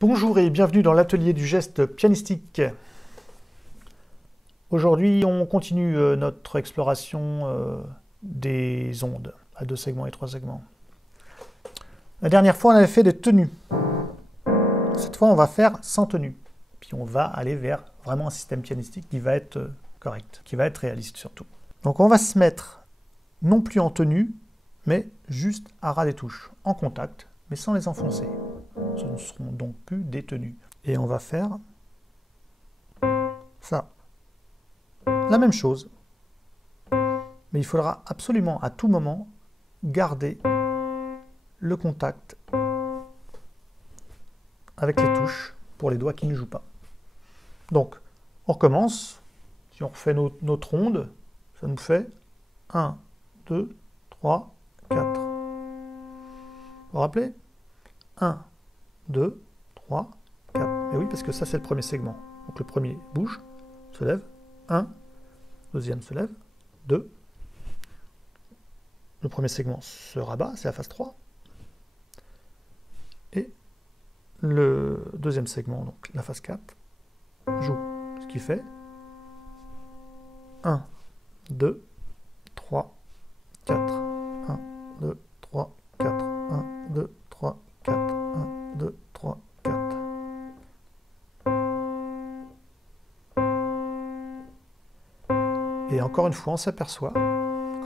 Bonjour et bienvenue dans l'atelier du geste pianistique. Aujourd'hui, on continue notre exploration des ondes à 2 segments et 3 segments. La dernière fois, on avait fait des tenues. Cette fois, on va faire sans tenue. Puis on va aller vers vraiment un système pianistique qui va être correct, qui va être réaliste surtout. Donc on va se mettre non plus en tenue, mais juste à ras des touches, en contact, mais sans les enfoncer. Ce ne seront donc plus des tenues. Et on va faire ça. La même chose. Mais il faudra absolument à tout moment garder le contact avec les touches pour les doigts qui ne jouent pas. Donc, on recommence. Si on refait notre onde, ça nous fait 1, 2, 3, 4. Vous vous rappelez 1, 2, 3, 4. Et oui, parce que ça, c'est le premier segment. Donc le premier bouge, se lève. 1, deuxième se lève. 2. Le premier segment se rabat, c'est la phase 3. Et le deuxième segment, donc la phase 4, joue. Ce qui fait 1, 2, 3, 4. 1, 2, 3, 4. 1, 2, 3, 4. 1, 2, 3, 4. Et encore une fois, on s'aperçoit,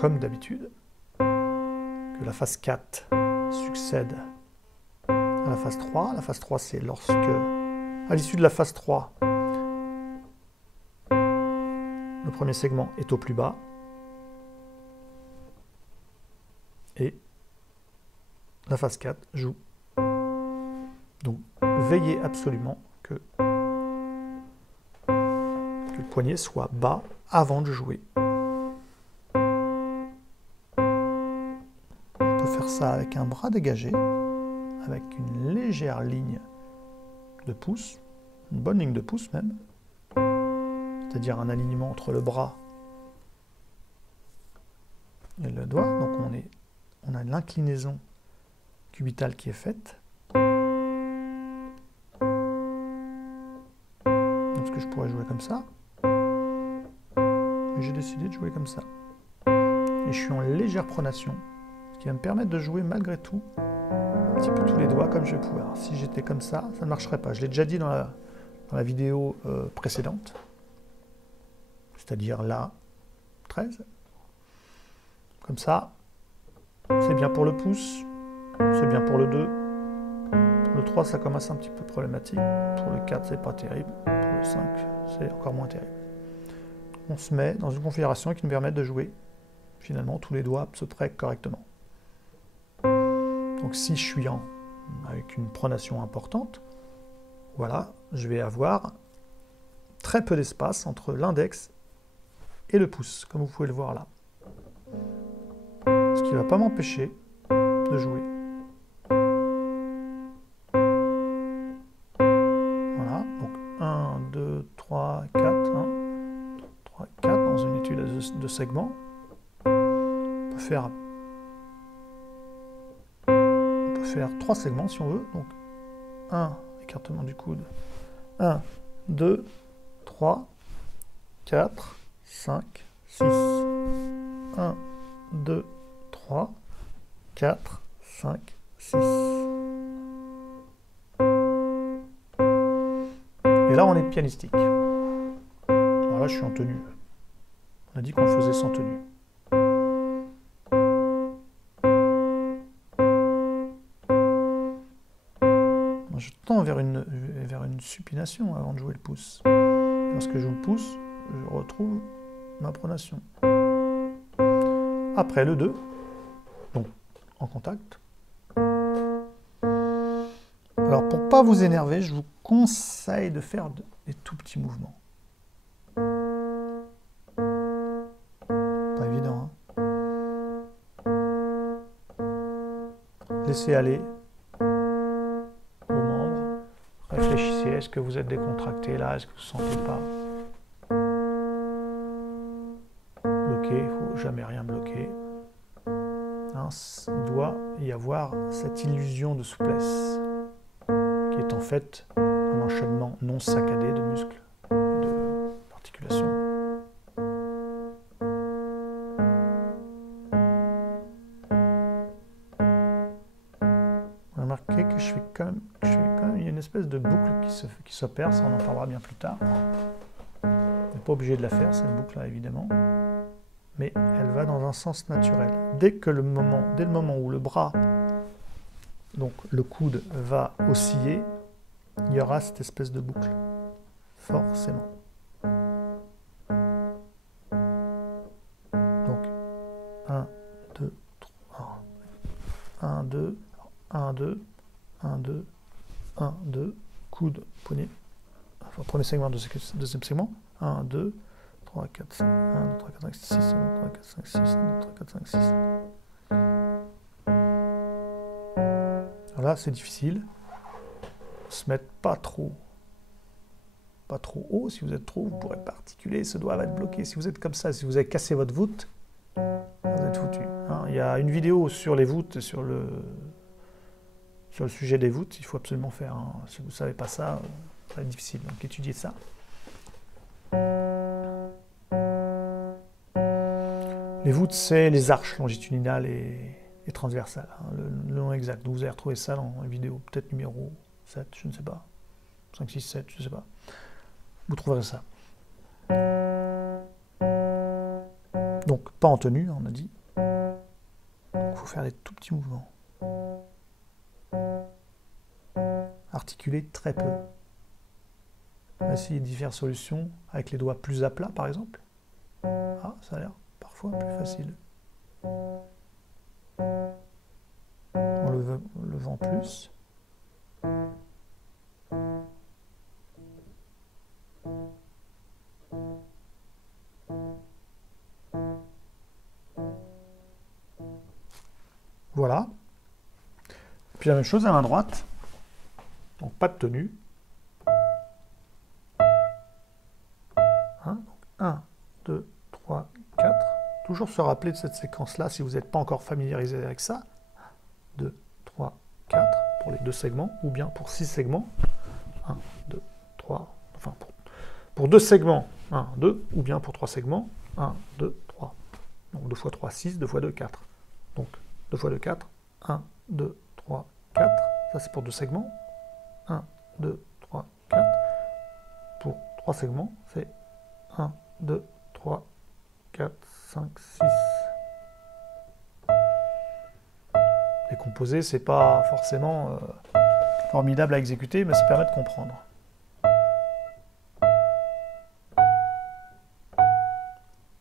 comme d'habitude, que la phase 4 succède à la phase 3. La phase 3, c'est lorsque, à l'issue de la phase 3, le premier segment est au plus bas et la phase 4 joue. Donc, veillez absolument que le poignet soit bas avant de jouer. On peut faire ça avec un bras dégagé, avec une légère ligne de pouce, une bonne ligne de pouce même, c'est-à-dire un alignement entre le bras et le doigt. Donc on a l'inclinaison cubitale qui est faite. Est-ce que je pourrais jouer comme ça? Mais j'ai décidé de jouer comme ça. Et je suis en légère pronation, ce qui va me permettre de jouer malgré tout un petit peu tous les doigts comme je vais pouvoir. Si j'étais comme ça ne marcherait pas. Je l'ai déjà dit dans la vidéo précédente, c'est-à-dire la 13. Comme ça, c'est bien pour le pouce, c'est bien pour le 2. Pour le 3, ça commence un petit peu problématique. Pour le 4, c'est pas terrible. Pour le 5, c'est encore moins terrible. On se met dans une configuration qui nous permet de jouer finalement tous les doigts à peu près correctement. Donc si je suis avec une pronation importante, voilà, je vais avoir très peu d'espace entre l'index et le pouce, comme vous pouvez le voir là. Ce qui ne va pas m'empêcher de jouer. Voilà, donc 1, 2, 3, 4, 1, 2, 3, 4 dans une étude de segments. On peut faire 3 segments si on veut. Donc 1, écartement du coude. 1, 2, 3, 4, 5, 6. 1, 2, 3, 4, 5, 6. Et là, on est pianistique. Alors là, je suis en tenue. On a dit qu'on faisait sans tenue. Je tends vers une supination avant de jouer le pouce. Lorsque je joue le pouce, je retrouve ma pronation. Après le 2, donc en contact. Alors pour ne pas vous énerver, je vous conseille de faire des tout petits mouvements. Pas évident, hein? Laissez aller vos membres. Réfléchissez, est-ce que vous êtes décontracté là? Est-ce que vous ne sentez pas bloqué? Il ne faut jamais rien bloquer. Il doit y avoir cette illusion de souplesse qui est est en fait un enchaînement non saccadé de muscles, d'articulations. Remarquez que je fais quand même, il y a une espèce de boucle qui s'opère, ça on en parlera bien plus tard. On n'est pas obligé de la faire, cette boucle-là, évidemment. Mais elle va dans un sens naturel. Dès le moment où le bras, donc le coude, va osciller, il y aura cette espèce de boucle. Forcément. Donc, 1, 2, 3, 1, 2, 1, 2, 1, 2, 1, 2, coude, poignet. Enfin, premier segment, deuxième segment. 1, 2, 3, 4, 5, 1, 2, 3, 4, 5, 6, 1, 2, 3, 4, 5, 6, 1, 2, 3, 4, 5, 6. Alors là, c'est difficile. Se mettre pas trop haut. Si vous êtes trop, vous ne pourrez pas articuler. Ce doigt va être bloqué. Si vous êtes comme ça, si vous avez cassé votre voûte, vous êtes foutu. Hein, il y a une vidéo sur les voûtes, sur le sujet des voûtes. Il faut absolument faire. Hein. Si vous ne savez pas ça, ça va être difficile. Donc étudiez ça. Les voûtes, c'est les arches longitudinales et transversales. Hein, le nom exact. Vous allez retrouver ça dans une vidéo, peut-être numéro 7, je ne sais pas. 5, 6, 7, je ne sais pas. Vous trouverez ça. Donc, pas en tenue, on a dit. Il faut faire des tout petits mouvements. Articuler très peu. On va essayer diverses solutions avec les doigts plus à plat, par exemple. Ah, ça a l'air parfois plus facile. En levant plus. Voilà. Puis la même chose à la main droite. Donc pas de tenue. 1, 2, 3, 4. Toujours se rappeler de cette séquence-là si vous n'êtes pas encore familiarisé avec ça. 2, 3, 4 pour les 2 segments, ou bien pour 6 segments. 1, 2, 3, enfin pour 2 segments, 1, 2, ou bien pour 3 segments, 1, 2, 3. Donc 2 x 3, 6, 2 x 2, 4. Donc 2 x 2, 4, 1, 2, 3, 4. Ça c'est pour 2 segments. 1, 2, 3, 4. Pour 3 segments, c'est 1, 2, 3, 4, 5, 6. Les composés, c'est pas forcément formidable à exécuter, mais ça permet de comprendre.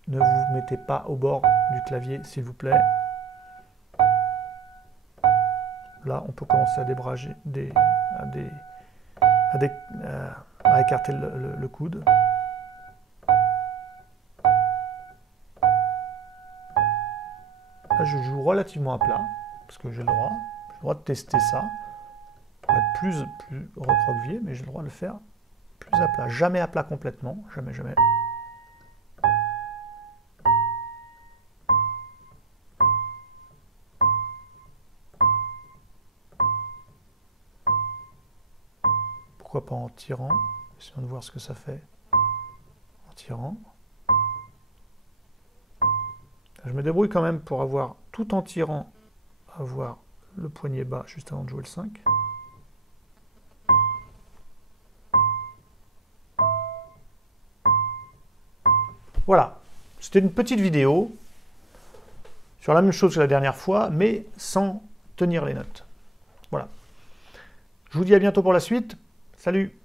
Ne vous mettez pas au bord du clavier, s'il vous plaît. Là, on peut commencer à débrager, à écarter le coude. Là, je joue relativement à plat, parce que j'ai le droit de tester ça, pour être plus recroquevillé, mais j'ai le droit de le faire plus à plat. Jamais à plat complètement, jamais, jamais. Pourquoi pas en tirant? Essayons de voir ce que ça fait en tirant. Je me débrouille quand même pour avoir, tout en tirant, avoir le poignet bas juste avant de jouer le 5. Voilà, c'était une petite vidéo sur la même chose que la dernière fois, mais sans tenir les notes. Voilà. Je vous dis à bientôt pour la suite. Salut!